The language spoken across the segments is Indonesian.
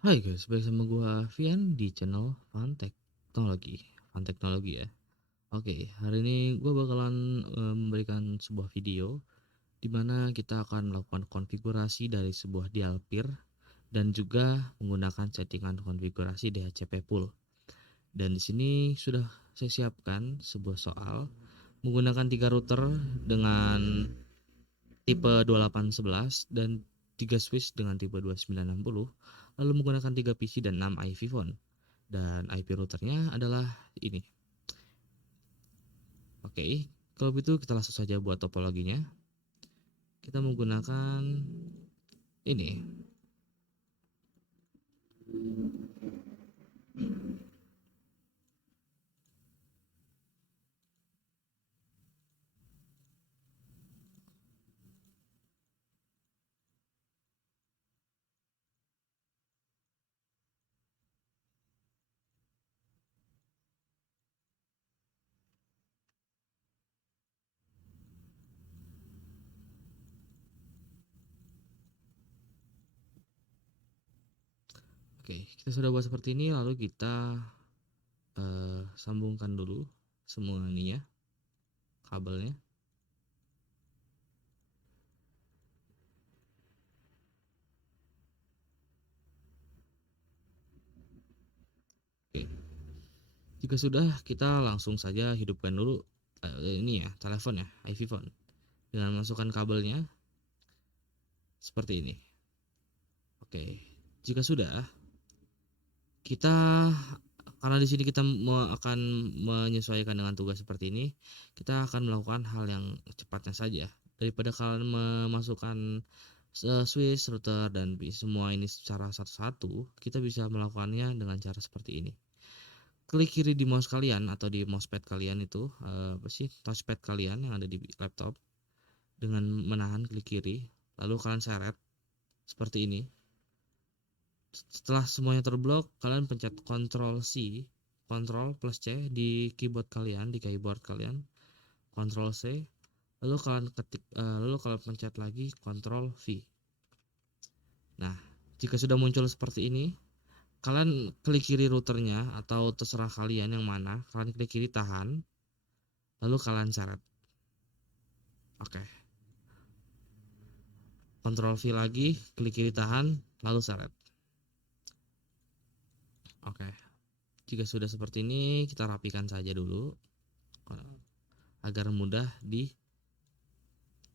Hai guys, balik sama gua Vian di channel Fun Teknologi ya. Oke, hari ini gua bakalan memberikan sebuah video di mana kita akan melakukan konfigurasi dari sebuah dialpir dan juga menggunakan settingan konfigurasi DHCP pool. Dan di sini sudah saya siapkan sebuah soal menggunakan 3 router dengan tipe 2811 dan 3 switch dengan tipe 2960, lalu menggunakan 3 PC dan 6 IP phone. Dan IP routernya adalah ini. Oke, kalau begitu kita langsung saja buat topologinya. Kita menggunakan ini. Oke, kita sudah buat seperti ini, lalu kita sambungkan dulu semua ininya, kabelnya. Oke, jika sudah, kita langsung saja hidupkan dulu ini ya, telepon ya, IP phone. Dengan masukkan kabelnya seperti ini. Oke, jika sudah, kita karena di sini kita akan menyesuaikan dengan tugas seperti ini, kita akan melakukan hal yang cepatnya saja. Daripada kalian memasukkan switch, router, dan semua ini secara satu-satu, kita bisa melakukannya dengan cara seperti ini. Klik kiri di mouse kalian atau di mousepad kalian itu, apa sih, touchpad kalian yang ada di laptop, dengan menahan klik kiri, lalu kalian seret seperti ini. Setelah semuanya terblok, kalian pencet Ctrl C, Ctrl plus C di keyboard kalian, Ctrl C, lalu kalian pencet lagi Ctrl V. Nah, jika sudah muncul seperti ini, kalian klik kiri routernya atau terserah kalian yang mana, kalian klik kiri tahan, lalu kalian seret. Oke. Ctrl V lagi, klik kiri tahan, lalu seret. Oke. Jika sudah seperti ini, kita rapikan saja dulu agar mudah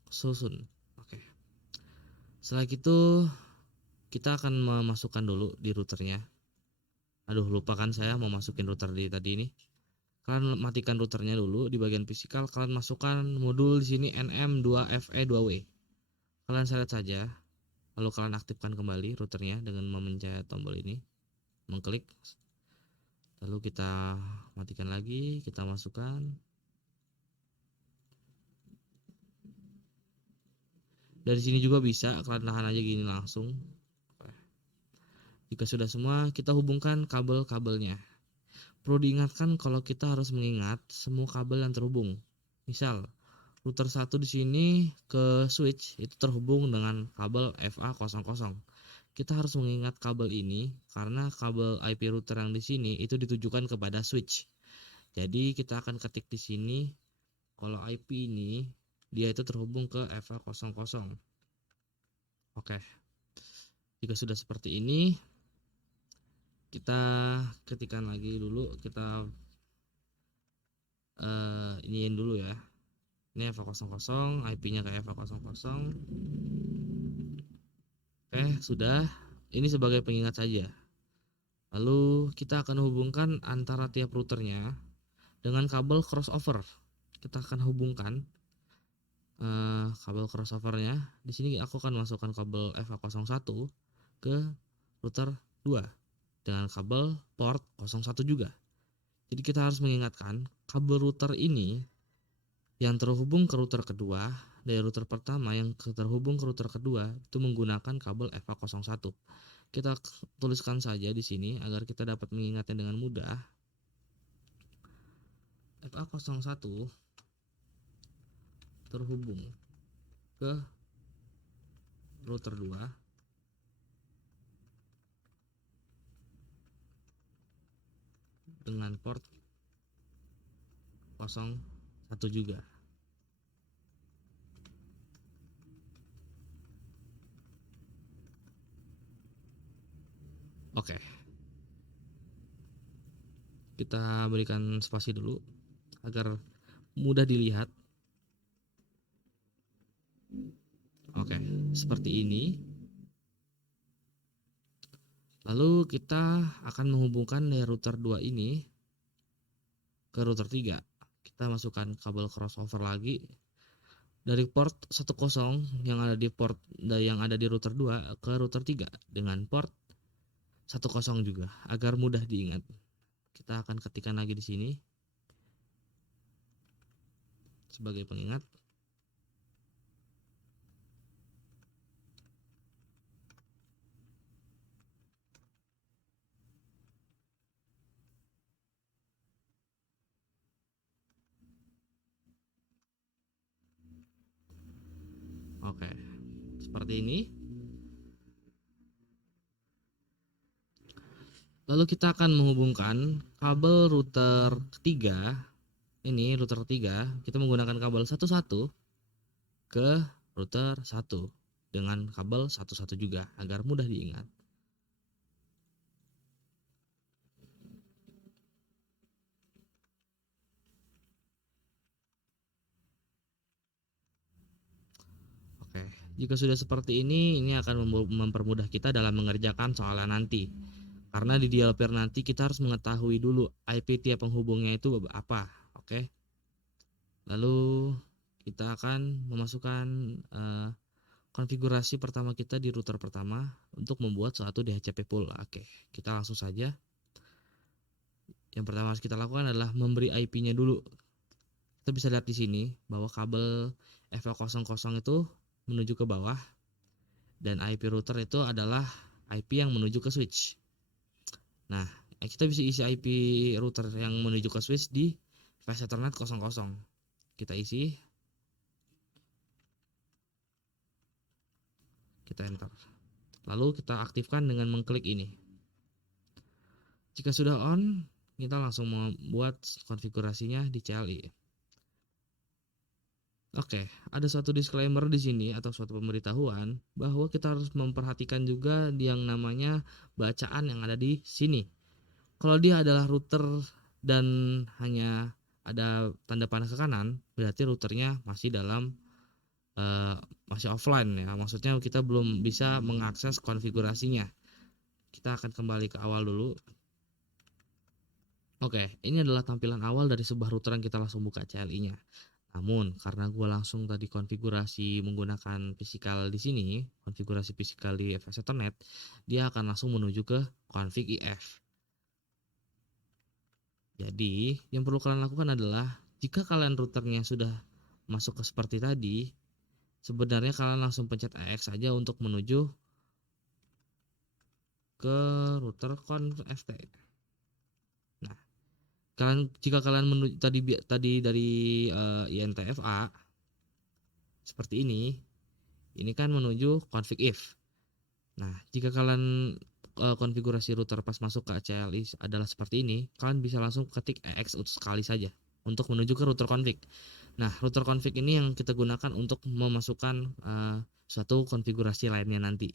disusun. Oke. Setelah itu kita akan memasukkan dulu di routernya. Aduh, lupa kan saya mau masukin router di tadi ini. Kalian matikan routernya dulu di bagian fisikal. Kalian masukkan modul di sini NM2FE2W. Kalian select saja. Lalu kalian aktifkan kembali routernya dengan memencet tombol ini, mengklik. Lalu kita matikan lagi. Kita masukkan. Dari sini juga bisa. Kalian tahan aja gini langsung. Jika sudah semua, kita hubungkan kabel-kabelnya. Perlu diingatkan kalau kita harus mengingat semua kabel yang terhubung. Misal, router 1 di sini ke switch itu terhubung dengan kabel FA00. Kita harus mengingat kabel ini karena kabel IP router yang di sini itu ditujukan kepada switch. Jadi kita akan ketik di sini kalau IP ini dia itu terhubung ke FA00. Oke. Jika sudah seperti ini, kita ketikkan lagi dulu, kita iniin dulu ya. Ini FA00, IP-nya ke FA00. Oke, sudah. Ini sebagai pengingat saja. Lalu kita akan hubungkan antara tiap routernya dengan kabel crossover. Kita akan hubungkan kabel crossovernya. Di sini aku akan masukkan kabel FA01 ke router 2 dengan kabel port 01 juga. Jadi kita harus mengingatkan kabel router ini yang terhubung ke router kedua dari router pertama yang terhubung ke router kedua itu menggunakan kabel FA01. Kita tuliskan saja di sini agar kita dapat mengingatnya dengan mudah. FA01 terhubung ke router 2 dengan port 01 juga. Oke, kita berikan spasi dulu agar mudah dilihat. Oke, seperti ini. Lalu kita akan menghubungkan dari router 2 ini ke router 3. Kita masukkan kabel crossover lagi dari port 10 yang ada di router 2 ke router 3 dengan port 10 juga agar mudah diingat. Kita akan ketikkan lagi di sini sebagai pengingat. Oke, seperti ini. Lalu kita akan menghubungkan kabel router ketiga. Ini router 3, kita menggunakan kabel 11 ke router 1 dengan kabel 11 juga agar mudah diingat. Oke, jika sudah seperti ini akan mempermudah kita dalam mengerjakan soalnya nanti. Karena di developer nanti kita harus mengetahui dulu IP tiap penghubungnya itu apa. Oke. Lalu kita akan memasukkan konfigurasi pertama kita di router pertama untuk membuat suatu DHCP pool. Oke, kita langsung saja. Yang pertama harus kita lakukan adalah memberi IP-nya dulu. Kita bisa lihat di sini bahwa kabel FL00 itu menuju ke bawah dan IP router itu adalah IP yang menuju ke switch. Nah, kita bisa isi IP router yang menuju ke switch di flash Ethernet 00. Kita isi, kita enter. Lalu kita aktifkan dengan mengklik ini. Jika sudah on, kita langsung membuat konfigurasinya di CLI. Oke, ada suatu disclaimer di sini atau suatu pemberitahuan bahwa kita harus memperhatikan juga yang namanya bacaan yang ada di sini. Kalau dia adalah router dan hanya ada tanda panah ke kanan, berarti routernya masih masih offline ya. Maksudnya kita belum bisa mengakses konfigurasinya. Kita akan kembali ke awal dulu. Oke, ini adalah tampilan awal dari sebuah router yang kita langsung buka CLI-nya. Namun karena gue langsung tadi konfigurasi menggunakan physical di sini, konfigurasi physical di FS Ethernet, dia akan langsung menuju ke config IF. Jadi yang perlu kalian lakukan adalah jika kalian routernya sudah masuk ke seperti tadi, sebenarnya kalian langsung pencet EX saja untuk menuju ke router conf ft. Nah, jika kalian menuju tadi dari INTFA seperti ini kan menuju config if. Nah, jika kalian konfigurasi router pas masuk ke CLI adalah seperti ini, kalian bisa langsung ketik EX sekali saja untuk menuju ke router config. Nah, router config ini yang kita gunakan untuk memasukkan suatu konfigurasi lainnya nanti.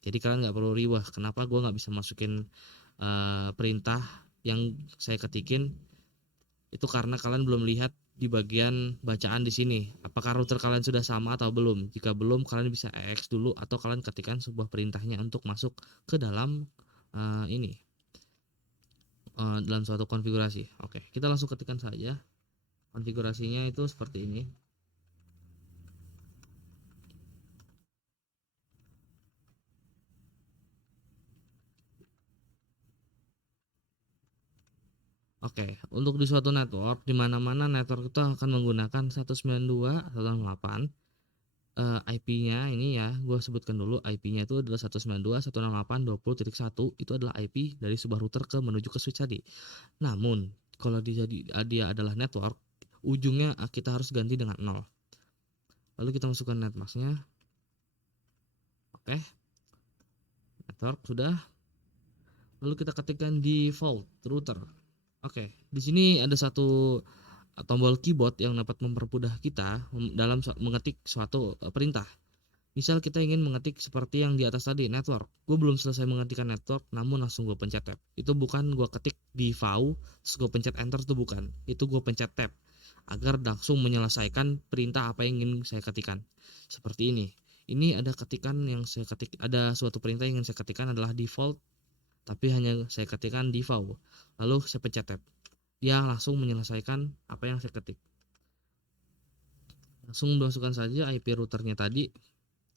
Jadi kalian nggak perlu riwah, kenapa gue nggak bisa masukin perintah yang saya ketikin itu karena kalian belum lihat di bagian bacaan di sini. Apakah router kalian sudah sama atau belum? Jika belum, kalian bisa EX dulu atau kalian ketikkan sebuah perintahnya untuk masuk ke dalam dalam suatu konfigurasi. Oke, kita langsung ketikkan saja. Konfigurasinya itu seperti ini. Oke, untuk di suatu network, di mana-mana network itu akan menggunakan 192.168. IP-nya ini ya, gue sebutkan dulu IP-nya itu adalah 192.168.20.1. Itu adalah IP dari sebuah router menuju ke switch tadi. Namun, kalau dia adalah network, ujungnya kita harus ganti dengan 0. Lalu kita masukkan netmask-nya. Oke. Network sudah. Lalu kita ketikkan default router. Oke, di sini ada satu tombol keyboard yang dapat mempermudah kita dalam mengetik suatu perintah. Misal kita ingin mengetik seperti yang di atas tadi, network. Gue belum selesai mengetikkan network, namun langsung gue pencet tab. Itu bukan gue ketik di view, terus gue pencet enter, itu bukan. Itu gue pencet tab agar langsung menyelesaikan perintah apa yang ingin saya ketikkan. Seperti ini. Ini ada ketikan yang saya ketik, ada suatu perintah yang ingin saya ketikkan adalah default, tapi hanya saya ketikkan di view. Lalu saya pencet tab. Dia langsung menyelesaikan apa yang saya ketik. Langsung masukkan saja IP routernya tadi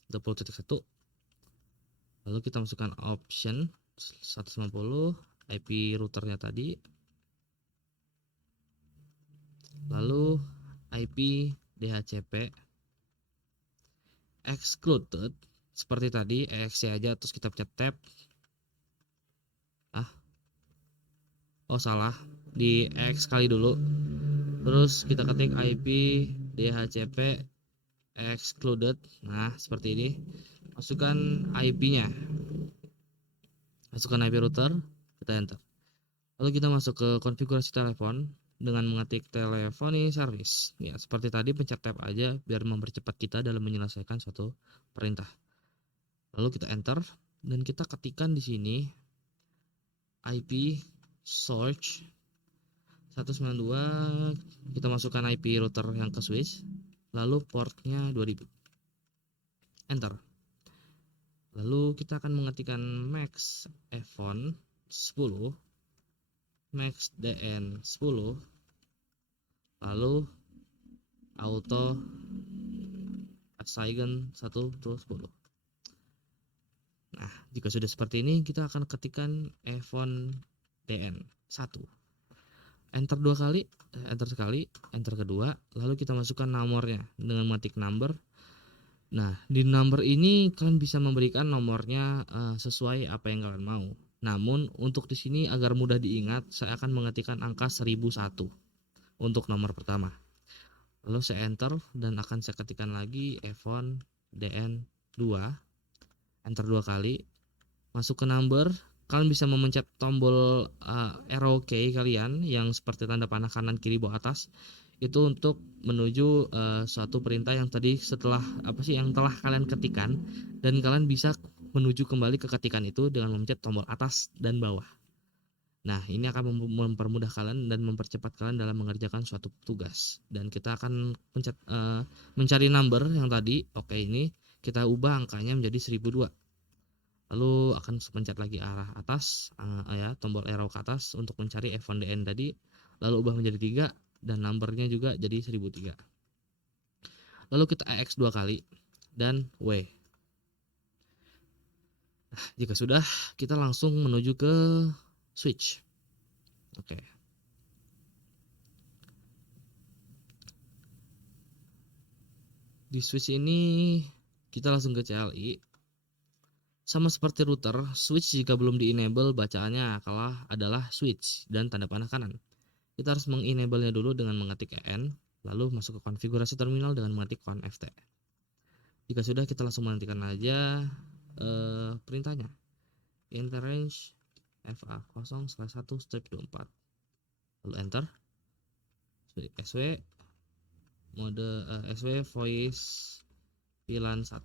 20.1. Lalu kita masukkan option 190 IP routernya tadi, lalu IP DHCP excluded seperti tadi, exe aja, terus kita pencet tab. Oh salah, di X kali dulu, terus kita ketik IP DHCP excluded. Nah seperti ini, masukkan IP-nya, masukkan IP router, kita enter. Lalu kita masuk ke konfigurasi telepon dengan mengetik telephony service. Ya, seperti tadi pencet tab aja biar mempercepat kita dalam menyelesaikan suatu perintah. Lalu kita enter dan kita ketikkan di sini IP search 192, kita masukkan IP router yang ke switch, lalu portnya 2000. Enter. Lalu kita akan mengetikkan max iPhone 10, max DN 10, lalu auto assign 1 to 10. Nah, jika sudah seperti ini, kita akan ketikkan iPhone DN 1. Enter 2 kali, enter sekali, enter kedua, lalu kita masukkan nomornya dengan mengetik number. Nah, di number ini kalian bisa memberikan nomornya sesuai apa yang kalian mau. Namun, untuk di sini agar mudah diingat, saya akan mengetikkan angka 1001 untuk nomor pertama. Lalu saya enter dan akan saya ketikkan lagi iPhone DN 2, enter 2 kali, masuk ke number. Kalian bisa memencet tombol arrow key kalian yang seperti tanda panah kanan kiri bawah atas, itu untuk menuju suatu perintah yang tadi setelah yang telah kalian ketikkan, dan kalian bisa menuju kembali ke ketikan itu dengan memencet tombol atas dan bawah. Nah, ini akan mempermudah kalian dan mempercepat kalian dalam mengerjakan suatu tugas. Dan kita akan mencari number yang tadi. Oke, ini kita ubah angkanya menjadi 1002. Lalu akan pencet lagi arah atas, tombol arrow ke atas untuk mencari iPhone DN tadi. Lalu ubah menjadi 3 dan numbernya juga jadi 1003. Lalu kita EX 2 kali dan W. Nah, jika sudah, kita langsung menuju ke switch. Oke. Di switch ini kita langsung ke CLI. Sama seperti router, switch jika belum di-enable bacaannya adalah switch dan tanda panah kanan. Kita harus mengenable-nya dulu dengan mengetik EN, lalu masuk ke konfigurasi terminal dengan mengetik conft. Jika sudah, kita langsung menantikan aja perintahnya. Enter range FA0/1/24. Lalu enter. SW mode SW voice VLAN 1.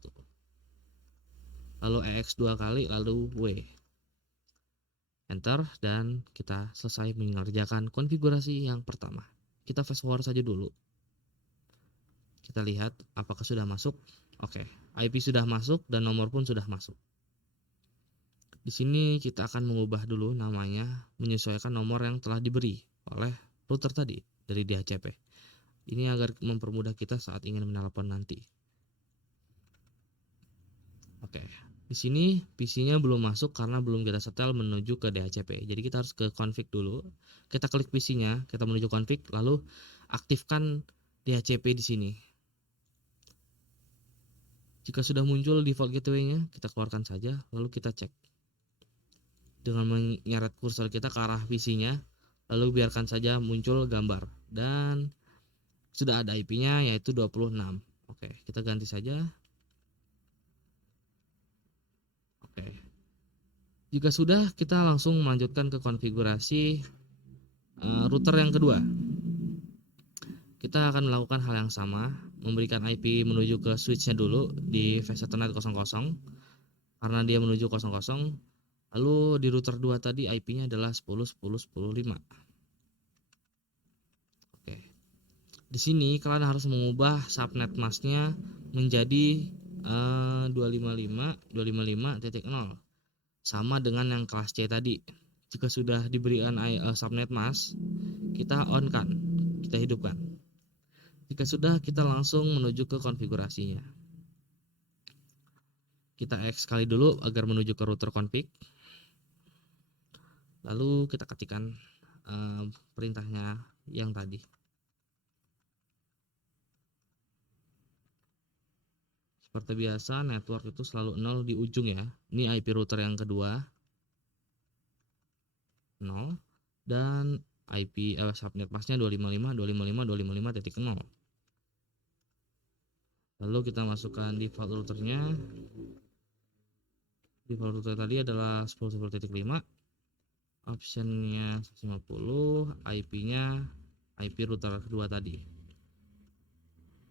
Lalu EX 2 kali, lalu W. Enter dan kita selesai mengerjakan konfigurasi yang pertama. Kita fast forward saja dulu. Kita lihat apakah sudah masuk. Oke, IP sudah masuk dan nomor pun sudah masuk. Di sini kita akan mengubah dulu namanya, menyesuaikan nomor yang telah diberi oleh router tadi dari DHCP. Ini agar mempermudah kita saat ingin menelpon nanti. Oke, di sini PC-nya belum masuk karena belum kita setel menuju ke DHCP. Jadi kita harus ke config dulu. Kita klik PC-nya, kita menuju config, lalu aktifkan DHCP di sini. Jika sudah muncul default gateway-nya, kita keluarkan saja, lalu kita cek dengan menyeret kursor kita ke arah PC-nya, lalu biarkan saja muncul gambar dan sudah ada IP-nya yaitu 26. Oke, kita ganti saja. Oke. Jika sudah, kita langsung melanjutkan ke konfigurasi router yang kedua, kita akan melakukan hal yang sama, memberikan IP menuju ke switch-nya dulu di face ethernet 00 karena dia menuju 00. Lalu di router 2 tadi IP-nya adalah 10.10.10.5. Oke. Di sini kalian harus mengubah subnet mask-nya menjadi 255.255.0 sama dengan yang kelas C tadi. Jika sudah diberikan subnet mask, kita on kan, kita hidupkan. Jika sudah, kita langsung menuju ke konfigurasinya. Kita X kali dulu agar menuju ke router config. Lalu kita ketikkan perintahnya yang tadi. Seperti biasa, network itu selalu 0 di ujung ya. Ini IP router yang kedua, 0. Dan IP subnet masknya 255.255.255.0. Lalu kita masukkan default routernya. Default router tadi adalah 10.10.5. Optionnya 150, IP-nya IP router kedua tadi.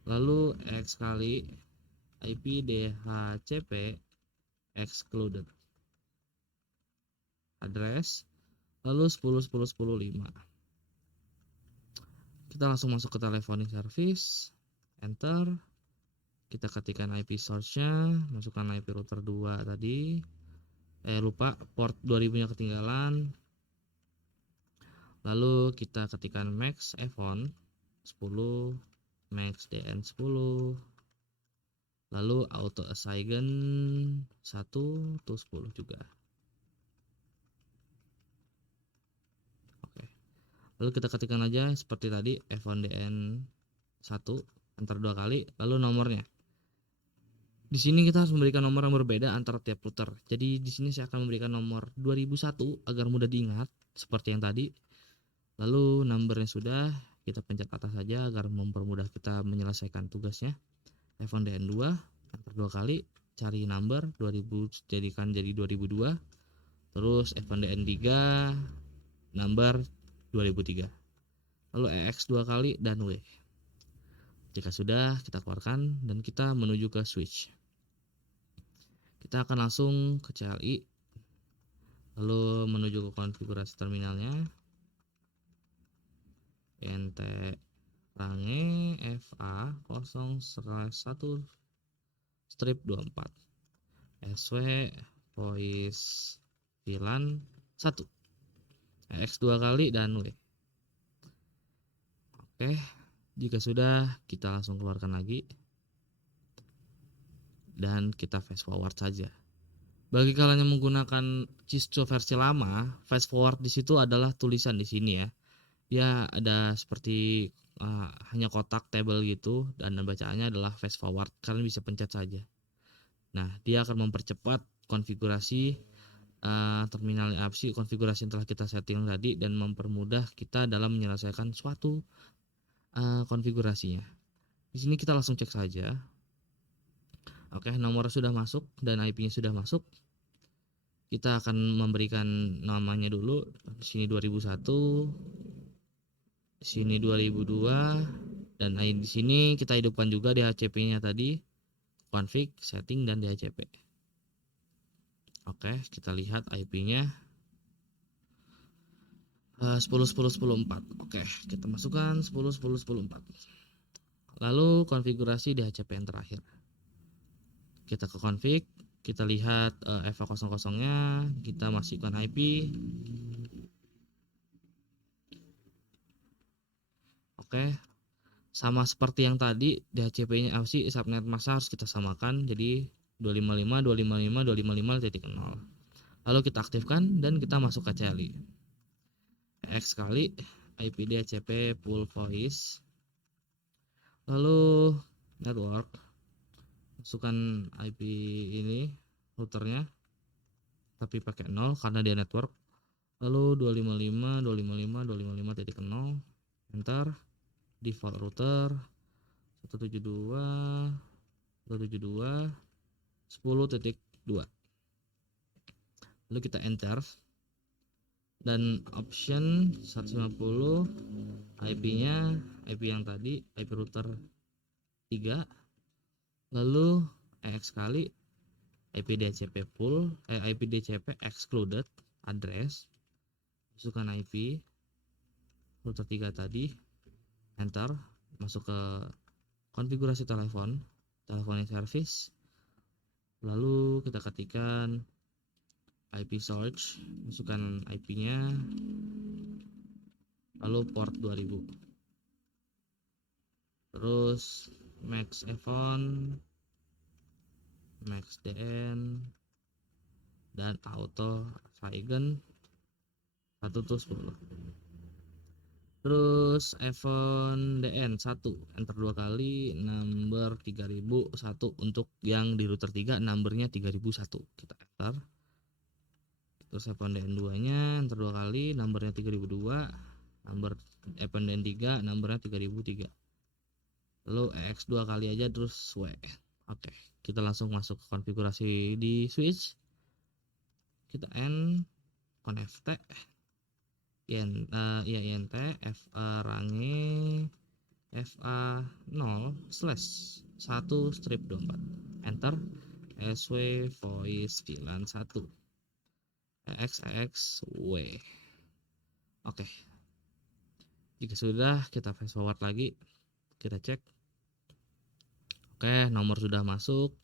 Lalu X kali IP DHCP excluded address, lalu 10.10.10.5. Kita langsung masuk ke telephone service, enter. Kita ketikkan IP source-nya, masukkan IP router 2 tadi. Lupa, port 2000-nya ketinggalan. Lalu kita ketikkan max iPhone 10, max DN 10. Lalu auto assign 1 to 10 juga. Oke. Lalu kita ketikkan aja seperti tadi iPhone DN 1, enter 2 kali, lalu nomornya. Di sini kita harus memberikan nomor yang berbeda antara tiap router. Jadi di sini saya akan memberikan nomor 2001 agar mudah diingat seperti yang tadi. Lalu numbernya sudah, kita pencet atas saja agar mempermudah kita menyelesaikan tugasnya. iPhone DN2, enter 2 kali, cari number 2000 jadikan jadi 2002. Terus iPhone DN3 number 2003. Lalu EX 2 kali dan W. Jika sudah, kita keluarkan dan kita menuju ke switch. Kita akan langsung ke CLI, lalu menuju ke konfigurasi terminalnya. NT range FA 0/1/24 SW voice VLAN 1 X 2 kali dan W. Oke, jika sudah, kita langsung keluarkan lagi dan kita fast forward saja. Bagi kalian yang menggunakan Cisco versi lama, fast forward di situ adalah tulisan di sini ya. Dia ada seperti hanya kotak table gitu dan bacaannya adalah fast forward. Kalian bisa pencet saja. Nah, dia akan mempercepat konfigurasi terminal apps, konfigurasi yang telah kita setting tadi dan mempermudah kita dalam menyelesaikan suatu konfigurasinya. Di sini kita langsung cek saja. Oke, nomor sudah masuk dan IP-nya sudah masuk. Kita akan memberikan namanya dulu. Di sini 2001, di sini 2002, dan di sini kita hidupkan juga DHCP-nya tadi, config, setting, dan DHCP. Oke, kita lihat IP-nya 10.10.10.4. Oke, kita masukkan 10.10.10.4. Lalu konfigurasi DHCP yang terakhir. Kita ke config, kita lihat FA00-nya, kita masukkan IP. Oke, sama seperti yang tadi, DHCP-nya subnet mask harus kita samakan, jadi 255.255.255.0. Lalu kita aktifkan dan kita masuk ke CLI. X kali IP DHCP full voice. Lalu network, masukkan IP ini routernya tapi pakai 0 karena dia network. Lalu 255.255.255.0, enter. Default router 172.172.10.2. Lalu kita enter. dan option 150 IP-nya IP yang tadi, IP router 3, lalu EX kali IP DHCP full, IP DHCP excluded address, masukkan IP router 3 tadi, enter, masuk ke konfigurasi teleponin service, lalu kita ketikkan IP source, masukkan IP-nya, lalu port 2000, terus max event, max DN, dan auto Feigen 1 to 10. Terus event DN 1 enter 2 kali, number 3001 untuk yang di router 3 numbernya 3001, kita enter. Terus event DN 2 nya enter 2 kali, numbernya 3002, number event DN 3 numbernya 3003, lalu EX 2 kali aja, terus W. Oke, kita langsung masuk ke konfigurasi di switch, kita N connect int range fa 0/1/24, enter, sw voice VLAN 1 EX w. Oke, jika sudah kita fast forward lagi, kita cek. Oke, nomor sudah masuk,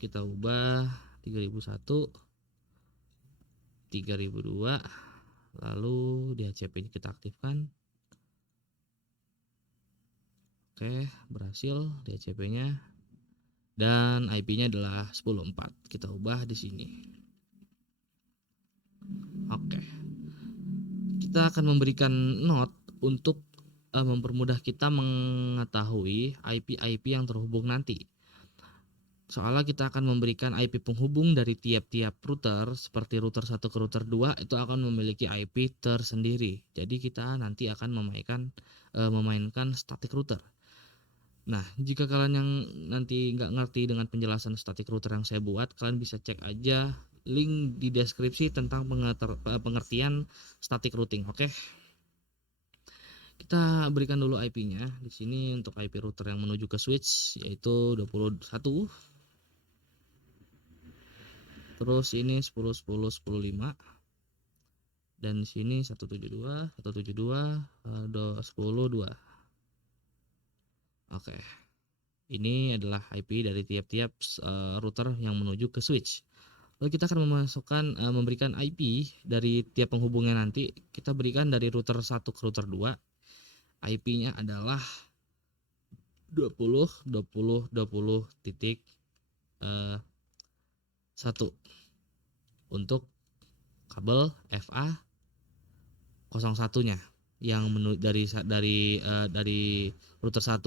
kita ubah 3001 3002, lalu DHCP nya kita aktifkan. Oke, berhasil DHCP nya, dan IP nya adalah 10.4, kita ubah di sini. Oke, kita akan memberikan note untuk mempermudah kita mengetahui IP yang terhubung nanti. Soalnya kita akan memberikan IP penghubung dari tiap-tiap router, seperti router 1 ke router 2 itu akan memiliki IP tersendiri. Jadi kita nanti akan memainkan static router. Nah, jika kalian yang nanti nggak ngerti dengan penjelasan static router yang saya buat, kalian bisa cek aja link di deskripsi tentang pengertian static routing. Oke. Kita berikan dulu IP-nya di sini untuk IP router yang menuju ke switch, yaitu 21. Terus ini 10.10.10.5, dan di sini 172 10.2. Oke, ini adalah IP dari tiap-tiap router yang menuju ke switch. Lalu kita akan memberikan IP dari tiap penghubungnya nanti. Kita berikan dari router 1 ke router 2. IP-nya adalah 20.20.20.1 untuk kabel FA 01-nya yang dari router 1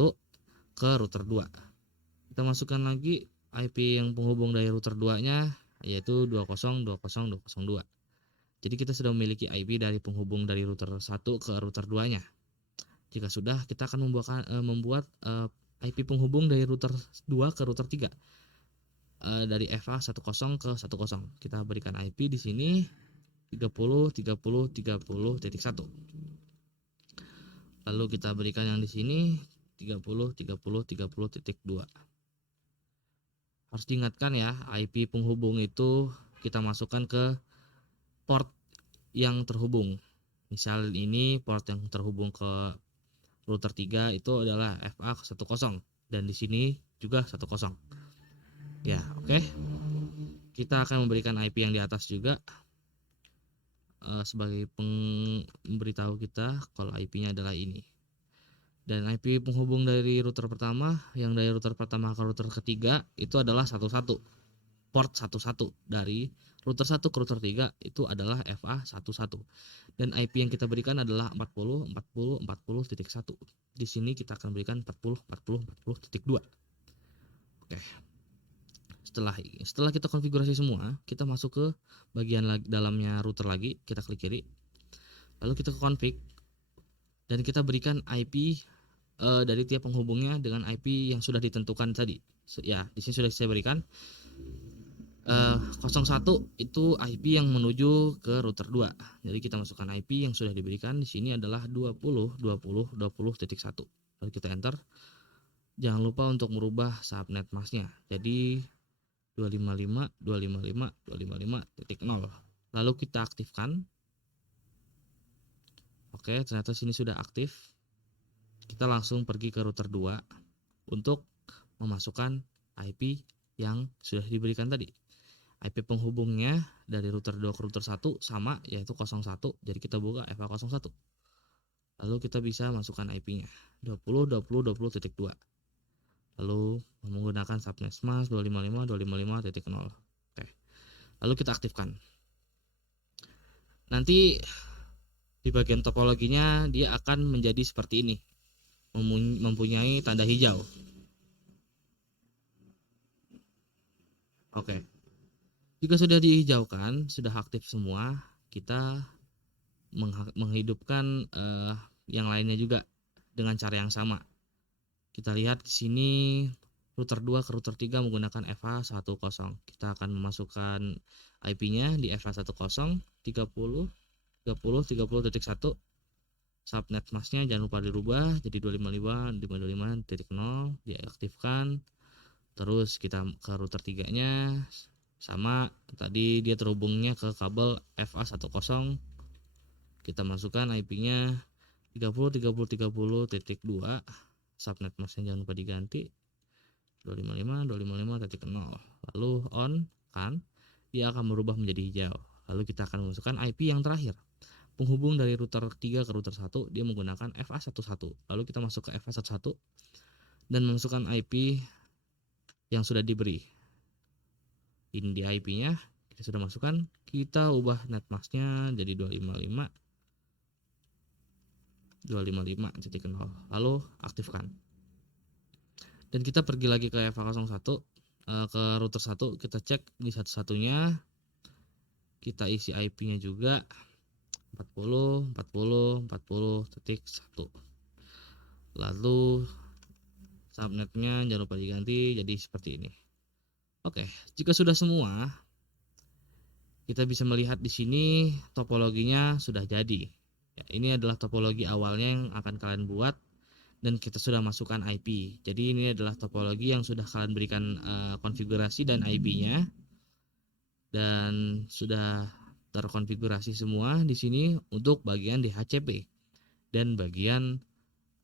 ke router 2. Kita masukkan lagi IP yang penghubung dari router 2-nya, yaitu 20.20.20.2. Jadi kita sudah memiliki IP dari penghubung dari router 1 ke router 2-nya. Jika sudah, kita akan membuat IP penghubung dari router 2 ke router 3. Dari FA 10 ke 10. Kita berikan IP di sini 30.30.30.1. Lalu kita berikan yang di sini 30.30.30.2. Harus diingatkan ya, IP penghubung itu kita masukkan ke port yang terhubung. Misal ini port yang terhubung ke router 3 itu adalah FA 10, dan di sini juga 10. Ya, oke. Kita akan memberikan IP yang di atas juga sebagai pemberitahu kita kalau IP-nya adalah ini. Dan IP penghubung dari router pertama, yang dari router pertama ke router ketiga itu adalah 11. Port 11 dari router 1 ke router 3 itu adalah FA 11. Dan IP yang kita berikan adalah 40.40.40.1. Di sini kita akan berikan 40.40.40.2. Oke. Setelah kita konfigurasi semua, kita masuk ke bagian dalamnya router lagi, kita klik kiri. Lalu kita ke config dan kita berikan IP dari tiap penghubungnya dengan IP yang sudah ditentukan tadi. Ya, di sini sudah saya berikan. 01 itu IP yang menuju ke router 2. Jadi kita masukkan IP yang sudah diberikan di sini adalah 20.20.20.1. Lalu kita enter. Jangan lupa untuk merubah subnet masknya. Jadi 255.255.255.0. Lalu kita aktifkan. Oke, ternyata sini sudah aktif. Kita langsung pergi ke router 2 untuk memasukkan IP yang sudah diberikan tadi. IP penghubungnya dari router 2 ke router 1 sama, yaitu 01. Jadi kita buka FA01. Lalu kita bisa masukkan IP-nya 20.20.20.2. Lalu menggunakan subnet mask 255.255.0. Oke. Lalu kita aktifkan. Nanti di bagian topologinya dia akan menjadi seperti ini. Mempunyai tanda hijau. Oke. Jika sudah dihijaukan, sudah aktif semua, kita menghidupkan yang lainnya juga dengan cara yang sama. Kita lihat di sini router 2 ke router 3 menggunakan FA10. Kita akan memasukkan IP-nya di FA10 30.30.30.1. Subnet masknya jangan lupa dirubah jadi 255.255.0, diaktifkan. Terus kita ke router 3-nya sama, tadi dia terhubungnya ke kabel FA10. Kita masukkan IP-nya 30.30.30.2. Subnet masknya jangan lupa diganti 255.255.0. Lalu on kan, dia akan berubah menjadi hijau. Lalu kita akan memasukkan IP yang terakhir, penghubung dari router 3 ke router 1. Dia menggunakan FA11. Lalu kita masuk ke FA11 dan memasukkan IP yang sudah diberi. Ini di IP-nya kita sudah masukkan. Kita ubah netmasknya jadi 255.255.0. Lalu aktifkan. Dan kita pergi lagi ke FA01, ke router 1, kita cek di satu-satunya, kita isi IP-nya juga 40.40.40.1. Lalu subnetnya jangan lupa diganti jadi seperti ini. Oke, jika sudah semua, kita bisa melihat di sini topologinya sudah jadi. Ya, ini adalah topologi awalnya yang akan kalian buat dan kita sudah masukkan IP. Jadi ini adalah topologi yang sudah kalian berikan konfigurasi dan IP-nya, dan sudah terkonfigurasi semua di sini untuk bagian DHCP dan bagian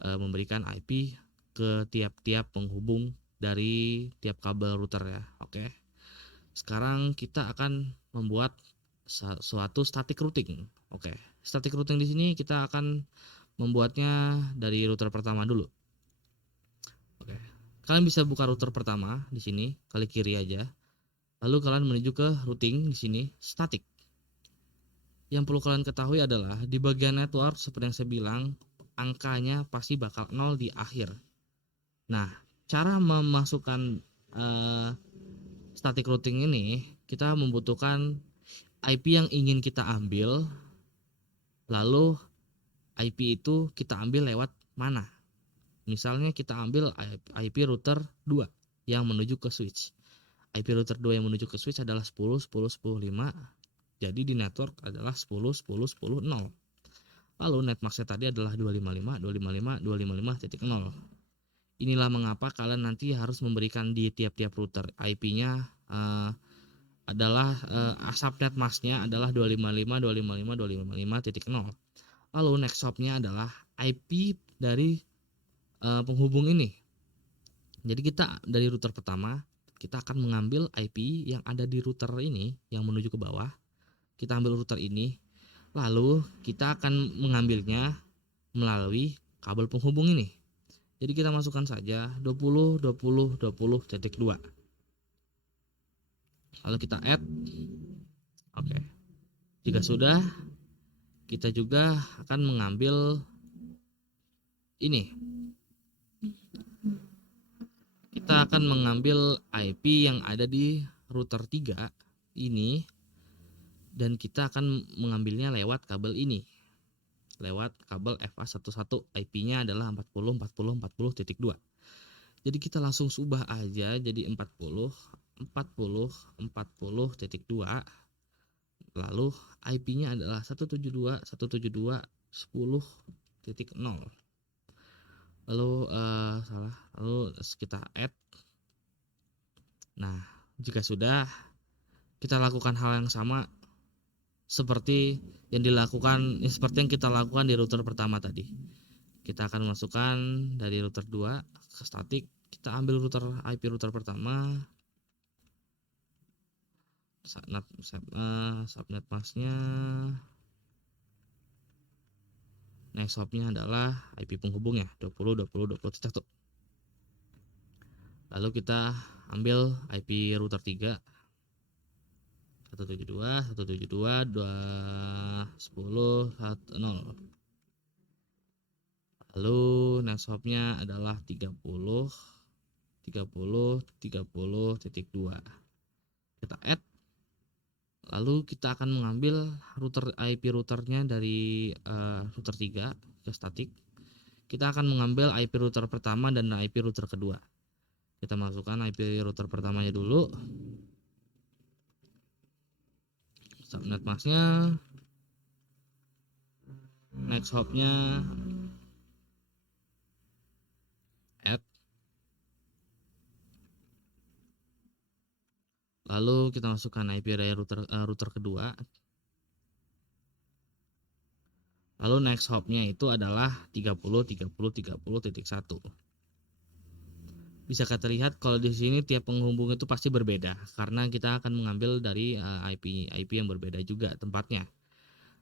memberikan IP ke tiap-tiap penghubung dari tiap kabel router ya. Oke. Sekarang kita akan membuat suatu static routing. Oke. Static routing di sini kita akan membuatnya dari router pertama dulu. Oke. Kalian bisa buka router pertama di sini, klik kiri aja. Lalu kalian menuju ke routing di sini, static. Yang perlu kalian ketahui adalah di bagian network seperti yang saya bilang, angkanya pasti bakal 0 di akhir. Nah, cara memasukkan static routing ini, kita membutuhkan IP yang ingin kita ambil, lalu IP itu kita ambil lewat mana. Misalnya kita ambil IP router 2 yang menuju ke switch. IP router 2 yang menuju ke switch adalah 10.10.10.5. Jadi di network adalah 10.10.10.0. Lalu netmasknya tadi adalah 255.255.255.0. Inilah mengapa kalian nanti harus memberikan di tiap-tiap router IP-nya adalah subnet masknya adalah 255.255.255.0. Lalu next hop-nya adalah IP dari penghubung ini. Jadi kita dari router pertama, kita akan mengambil IP yang ada di router ini yang menuju ke bawah. Kita ambil router ini, lalu kita akan mengambilnya melalui kabel penghubung ini. Jadi kita masukkan saja 20.20.20.2. Lalu kita add. Oke. Jika sudah, kita juga akan mengambil ini. Kita akan mengambil IP yang ada di router 3 ini, dan kita akan mengambilnya lewat kabel ini. Lewat kabel FA11, IP-nya adalah 40.40.40.2. Jadi kita langsung ubah aja jadi 40. 40.40.2, lalu IP-nya adalah 172.172.10.0. Lalu lalu kita add. Nah, jika sudah, kita lakukan hal yang sama seperti yang kita lakukan di router pertama tadi. Kita akan masukkan dari router 2 ke static. Kita ambil IP router pertama, subnet masknya, next hopnya adalah IP penghubung ya, 20.20.20.1. Lalu kita ambil IP router 3, 172.172.210.1.0. Lalu next hopnya adalah 30.30.30.2. Kita add. Lalu kita akan mengambil IP routernya dari router 3 ke static. Kita akan mengambil IP router pertama dan IP router kedua. Kita masukkan IP router pertamanya dulu. Subnet masknya, next hopnya, add. Lalu kita masukkan IP dari router kedua. Lalu next hopnya itu adalah 30.30.30.1. Bisa kita lihat kalau di sini tiap penghubung itu pasti berbeda karena kita akan mengambil dari IP yang berbeda juga tempatnya.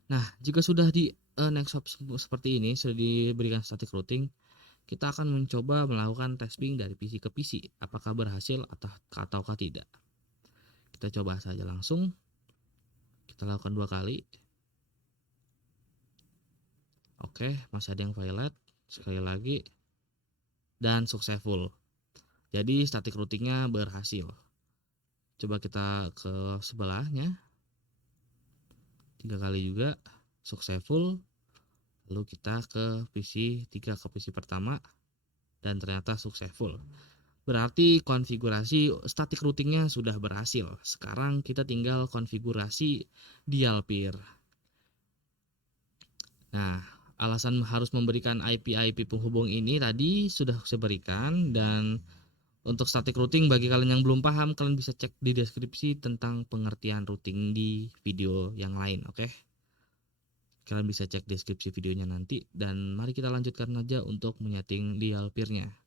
Nah, jika sudah di next hop seperti ini, sudah diberikan static routing, kita akan mencoba melakukan testing dari PC ke PC, apakah berhasil ataukah tidak. Kita coba saja langsung. Kita lakukan 2 kali. Oke, masih ada yang violate. Sekali lagi. Dan successful. Jadi static routingnya berhasil. Coba kita ke sebelahnya. 3 kali juga successful. Lalu kita ke PC 3 ke PC pertama dan ternyata successful. Berarti konfigurasi static routingnya sudah berhasil. Sekarang kita tinggal konfigurasi dial peer. Nah, alasan harus memberikan IP penghubung ini tadi sudah saya berikan, dan untuk static routing bagi kalian yang belum paham, kalian bisa cek di deskripsi tentang pengertian routing di video yang lain, oke? Kalian bisa cek deskripsi videonya nanti, dan mari kita lanjutkan aja untuk menyeting dial peer-nya.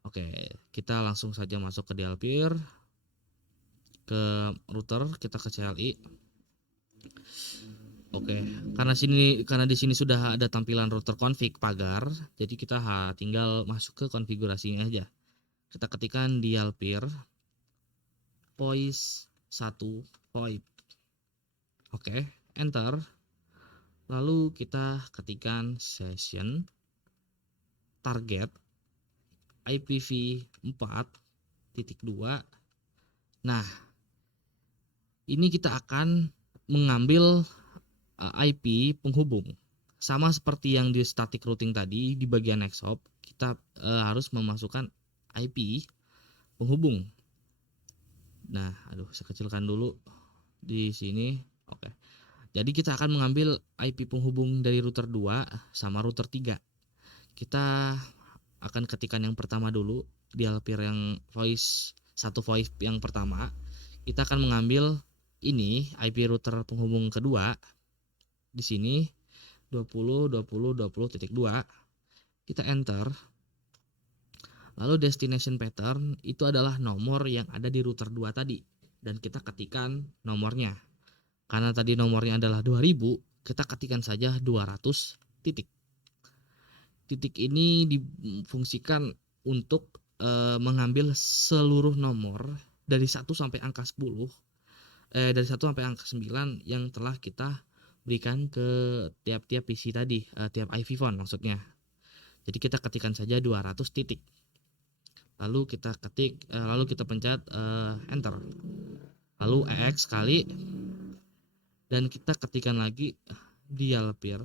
Oke, kita langsung saja masuk ke dial peer, ke router, kita ke CLI. Oke, karena di sini sudah ada tampilan router config pagar, jadi kita tinggal masuk ke konfigurasinya aja. Kita ketikkan dial peer voice 1 VoIP. Oke, enter. Lalu kita ketikkan session target IPv4.2. Nah, ini kita akan mengambil IP penghubung. Sama seperti yang di static routing tadi, di bagian next hop kita harus memasukkan IP penghubung. Nah, saya kecilkan dulu di sini. Oke. Jadi kita akan mengambil IP penghubung dari router 2 sama router 3. Kita akan ketikkan yang pertama dulu, dial peer yang voice 1 VoIP yang pertama. Kita akan mengambil ini IP router penghubung kedua. Di sini 20.20.20.2. Kita enter. Lalu destination pattern itu adalah nomor yang ada di router 2 tadi, dan kita ketikkan nomornya. Karena tadi nomornya adalah 2000, kita ketikkan saja 200 titik. Titik ini difungsikan untuk mengambil seluruh nomor dari 1 sampai angka 10, dari 1 sampai angka 9 yang telah kita berikan ke tiap-tiap PC tadi, tiap IP phone maksudnya. Jadi kita ketikkan saja 200 titik. Lalu kita pencet enter. Lalu EX kali, dan kita ketikkan lagi dial peer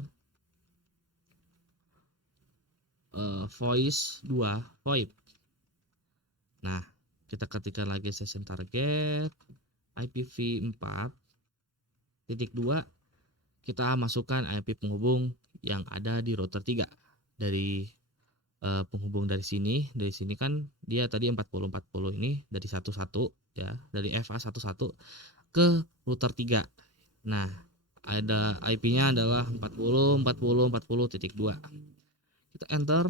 voice 2 VoIP. Nah, Kita ketikkan lagi session target IPv4.2, kita masukkan IP penghubung yang ada di router 3 dari penghubung dari sini kan dia tadi 4040 ini dari 11 ya, dari FA11 ke router 3. Nah, ada IP-nya adalah 40.40.40.2. Kita enter,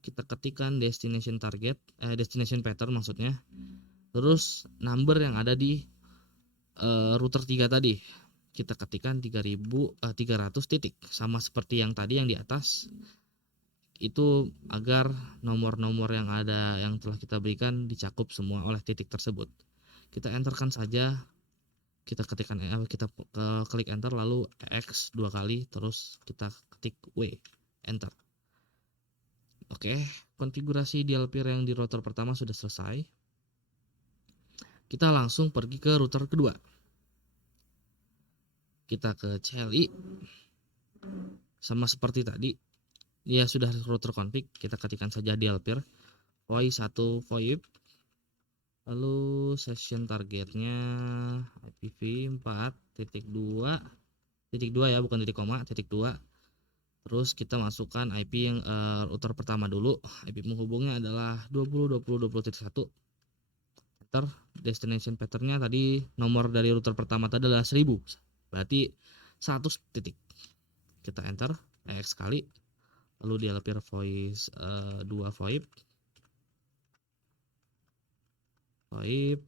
kita ketikkan destination pattern maksudnya. Terus number yang ada di router 3 tadi. Kita ketikkan 300 titik sama seperti yang tadi yang di atas. Itu agar nomor-nomor yang ada yang telah kita berikan dicakup semua oleh titik tersebut. Kita enterkan saja, kita ketikkan kita klik enter lalu X 2 kali, terus kita ketik W, enter. Oke, konfigurasi DLP yang di router pertama sudah selesai. Kita langsung pergi ke router kedua. Kita ke CLI, sama seperti tadi, dia sudah router config. Kita ketikkan saja DLP voice 1 VoIP, lalu session targetnya IPv4.2 ya, bukan titik koma, titik 2. Terus kita masukkan IP yang router pertama dulu. IP penghubungnya adalah 20.20.20.1. Enter. Destination patternnya tadi nomor dari router pertama tadi adalah 1000. Berarti 100 titik. Kita enter X kali. Lalu DLP voice 2 VoIP. VoIP.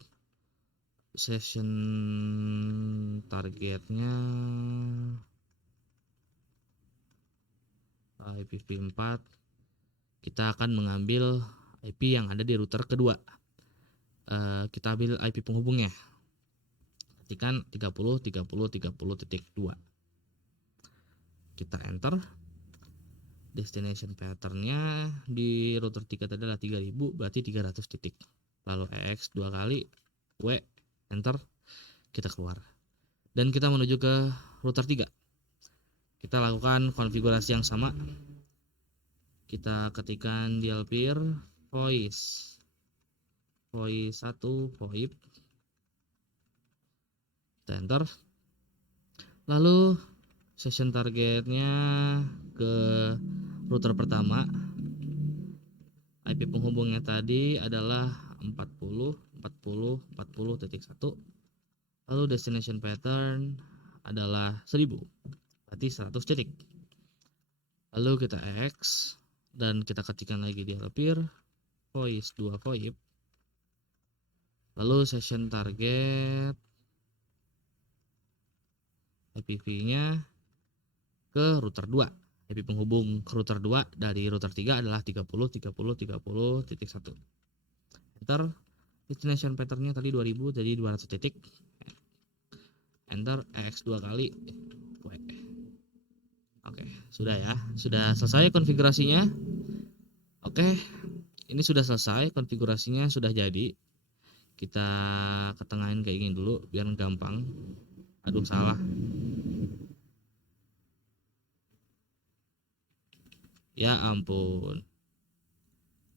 Session targetnya IPv4. Kita akan mengambil IP yang ada di router kedua. Kita ambil IP penghubungnya. Ketikkan 30.30.30.2. Kita enter. Destination patternnya di router 3 tadi adalah 3000, berarti 300 titik. Lalu X 2 kali, W, enter. Kita keluar. Dan kita menuju ke router 3. Kita lakukan konfigurasi yang sama. Kita ketikkan DLP voice 1 VoIP. Kita enter. Lalu session targetnya ke router pertama. IP penghubungnya tadi adalah 40.40.40.1. Lalu destination pattern adalah 1000. Berarti 100 titik. Lalu kita X dan kita ketikkan lagi di DLP voice 2 VoIP. Lalu session target IPv-nya ke router 2. IP penghubung ke router 2 dari router 3 adalah 30.30.30.1. Enter. Destination patternnya tadi 2000 jadi 200 titik. Enter X 2 kali. Oke, sudah ya. Sudah selesai konfigurasinya. Oke, ini sudah selesai konfigurasinya, sudah jadi. Kita ketengahin kayak gini dulu biar gampang. Aduh, salah. Ya ampun.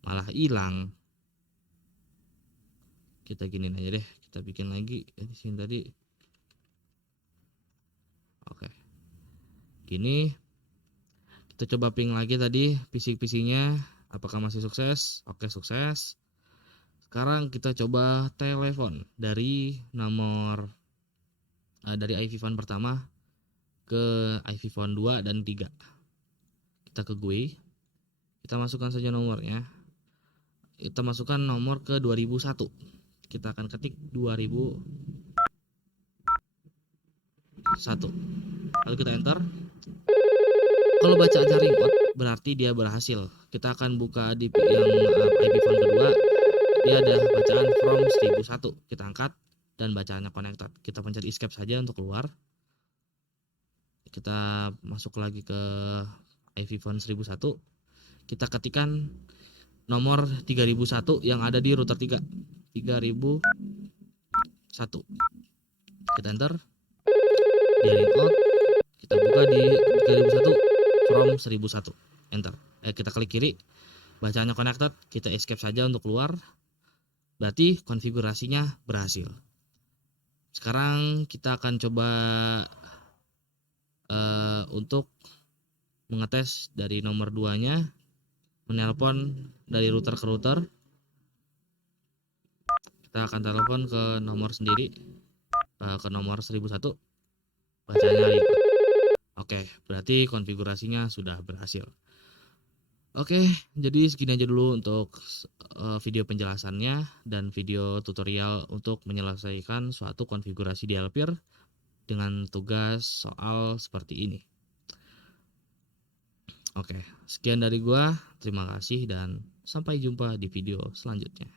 Malah hilang. Kita giniin aja deh, kita bikin lagi di sini tadi. Oke. Gini. Kita coba ping lagi tadi PC-nya, apakah masih sukses? Oke, sukses. Sekarang kita coba telepon dari nomor dari IP phone pertama ke IP phone 2 dan 3. Kita ke GUI. Kita masukkan saja nomornya. Kita masukkan nomor ke 2001. Kita akan ketik 2001. Lalu kita enter. Kalau bacaannya ringot berarti dia berhasil. Kita akan buka di yang IP phone kedua. Dia ada bacaan from 1001. Kita angkat dan bacaannya connected. Kita pencet escape saja untuk keluar. Kita masuk lagi ke IP phone 1001. Kita ketikkan nomor 3001 yang ada di router 3. 3001. Kita enter. Dia ringot. Kita buka di 3001 from 1001. Enter. Kita klik kiri. Bacaannya connected. Kita escape saja untuk keluar. berarti konfigurasinya berhasil. Sekarang kita akan coba untuk mengetes dari nomor 2-nya, menelpon dari router ke router. Kita akan telepon ke nomor sendiri, ke nomor 1001, bacanya 5. Oke, berarti konfigurasinya sudah berhasil. Oke, jadi segini aja dulu untuk video penjelasannya dan video tutorial untuk menyelesaikan suatu konfigurasi di Alpir dengan tugas soal seperti ini. Oke, sekian dari gua. Terima kasih dan sampai jumpa di video selanjutnya.